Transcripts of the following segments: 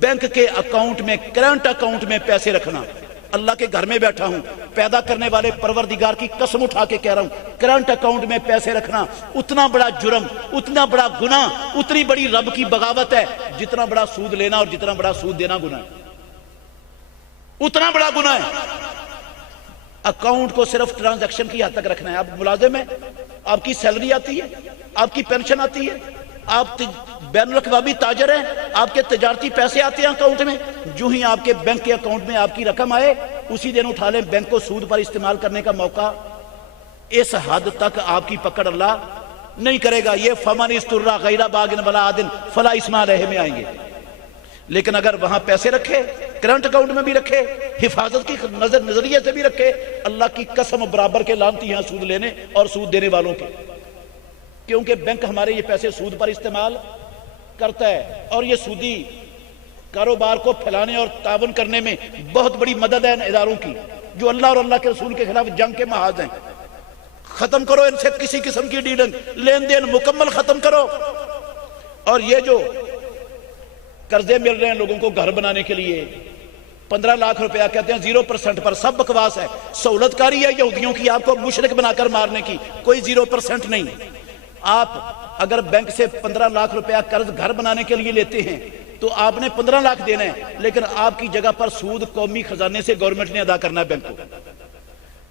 Bank کے account میں، current account میں پیسے رکھنا، اللہ کے گھر میں بیٹھا ہوں، پیدا کرنے والے پروردگار کی قسم اٹھا کے کہہ رہا ہوں، کرنٹ اکاؤنٹ میں پیسے رکھنا اتنا بڑا جرم، اتنا بڑا گناہ، اتنی بڑی رب کی بغاوت ہے جتنا بڑا سود لینا اور جتنا بڑا سود دینا گناہ ہے، اتنا بڑا گناہ ہے۔ اکاؤنٹ کو صرف ٹرانزیکشن کی حد تک رکھنا ہے۔ آپ ملازم ہیں، آپ کی سیلری آتی ہے، آپ کی پینشن آتی ہے، آپ بین الاقوامی تاجر ہیں، آپ کے تجارتی پیسے آتے ہیں اکاؤنٹ میں، جو ہی آپ کے بینک کے اکاؤنٹ میں آپ کی رقم آئے اسی دن اٹھا لیں، بینک کو سود پر استعمال کرنے کا موقع اس حد تک آپ کی پکڑ اللہ نہیں کرے گا۔ یہ فمن استر غیر باغ ولا عاد فلا اثم علیہ میں آئیں گے۔ لیکن اگر وہاں پیسے رکھے، کرنٹ اکاؤنٹ میں بھی رکھے، حفاظت کی نظریے سے بھی رکھے، اللہ کی قسم برابر کے لانتی ہیں سود لینے اور سود دینے والوں کے، کیونکہ بینک ہمارے یہ پیسے سود پر استعمال کرتا ہے، اور یہ سودی کاروبار کو پھیلانے اور تعاون کرنے میں بہت بڑی مدد ہے ان اداروں کی جو اللہ اور اللہ کے رسول کے خلاف جنگ کے محاذ ہیں۔ ختم کرو ان سے کسی قسم کی ڈیلنگ، لین دین مکمل ختم کرو۔ اور یہ جو قرضے مل رہے ہیں لوگوں کو گھر بنانے کے لیے، 15 لاکھ روپیہ کہتے ہیں 0% پر، سب بکواس ہے، سہولت کاری ہے یہودیوں کی آپ کو مشرک بنا کر مارنے کی، کوئی 0% نہیں۔ آپ اگر بینک سے 15 لاکھ روپیہ قرض گھر بنانے کے لیے لیتے ہیں تو آپ نے 15 لاکھ دینا ہے، لیکن آپ کی جگہ پر سود قومی خزانے سے گورنمنٹ نے ادا کرنا ہے بینک کو۔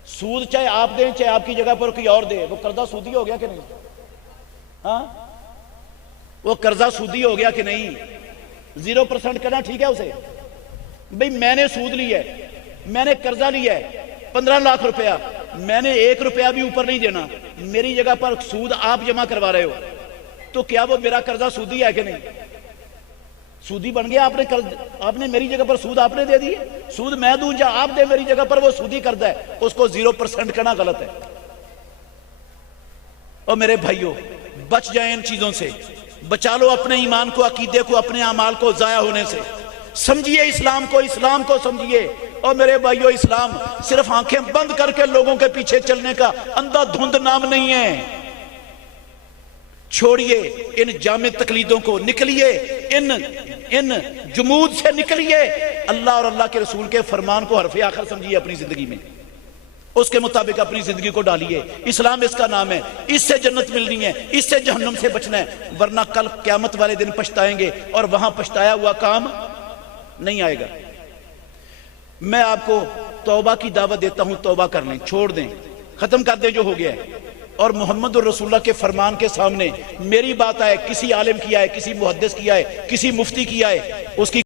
سود چاہے آپ دیں چاہے آپ کی جگہ پر کوئی اور دے، وہ قرضہ سودی ہو گیا کہ نہیں؟ ہاں، وہ قرضہ سودی ہو گیا کہ نہیں؟ 0% کرنا ٹھیک ہے اسے؟ بھئی میں نے سود لیا ہے، میں نے قرضہ لیا ہے 15 لاکھ روپیہ، میں نے 1 روپیہ بھی اوپر نہیں دینا، میری جگہ پر سود آپ جمع کروا رہے ہو، تو کیا وہ میرا قرضہ سودی ہے کہ نہیں؟ سودی بن گیا، آپ نے میری جگہ پر سود آپ نے دے دی، سود میں دوں یا آپ دے میری جگہ پر، وہ سودی قرضہ ہے، اس کو 0% کرنا غلط ہے۔ اور میرے بھائیوں، بچ جائیں ان چیزوں سے، بچا لو اپنے ایمان کو، عقیدے کو، اپنے اعمال کو ضائع ہونے سے، سمجھیے اسلام کو سمجھیے۔ اور میرے بھائیوں، اسلام صرف آنکھیں بند کر کے لوگوں کے پیچھے چلنے کا اندھا دھند نام نہیں ہے۔ چھوڑیے ان جامد تقلیدوں کو، نکلیے ان جمود سے، نکلیے اللہ اور اللہ کے رسول کے فرمان کو حرف آخر سمجھیے اپنی زندگی میں، اس کے مطابق اپنی زندگی کو ڈالیے۔ اسلام اس کا نام ہے، اس سے جنت ملنی ہے، اس سے جہنم سے بچنا ہے، ورنہ کل قیامت والے دن پچھتائیں گے اور وہاں پچھتایا ہوا کام نہیں آئے گا۔ میں آپ کو توبہ کی دعوت دیتا ہوں، توبہ کر لیں، چھوڑ دیں، ختم کر دیں جو ہو گیا ہے، اور محمد الرسول اللہ کے فرمان کے سامنے میری بات آئے، کسی عالم کی آئے، کسی محدث کی آئے، کسی مفتی کی آئے، اس کی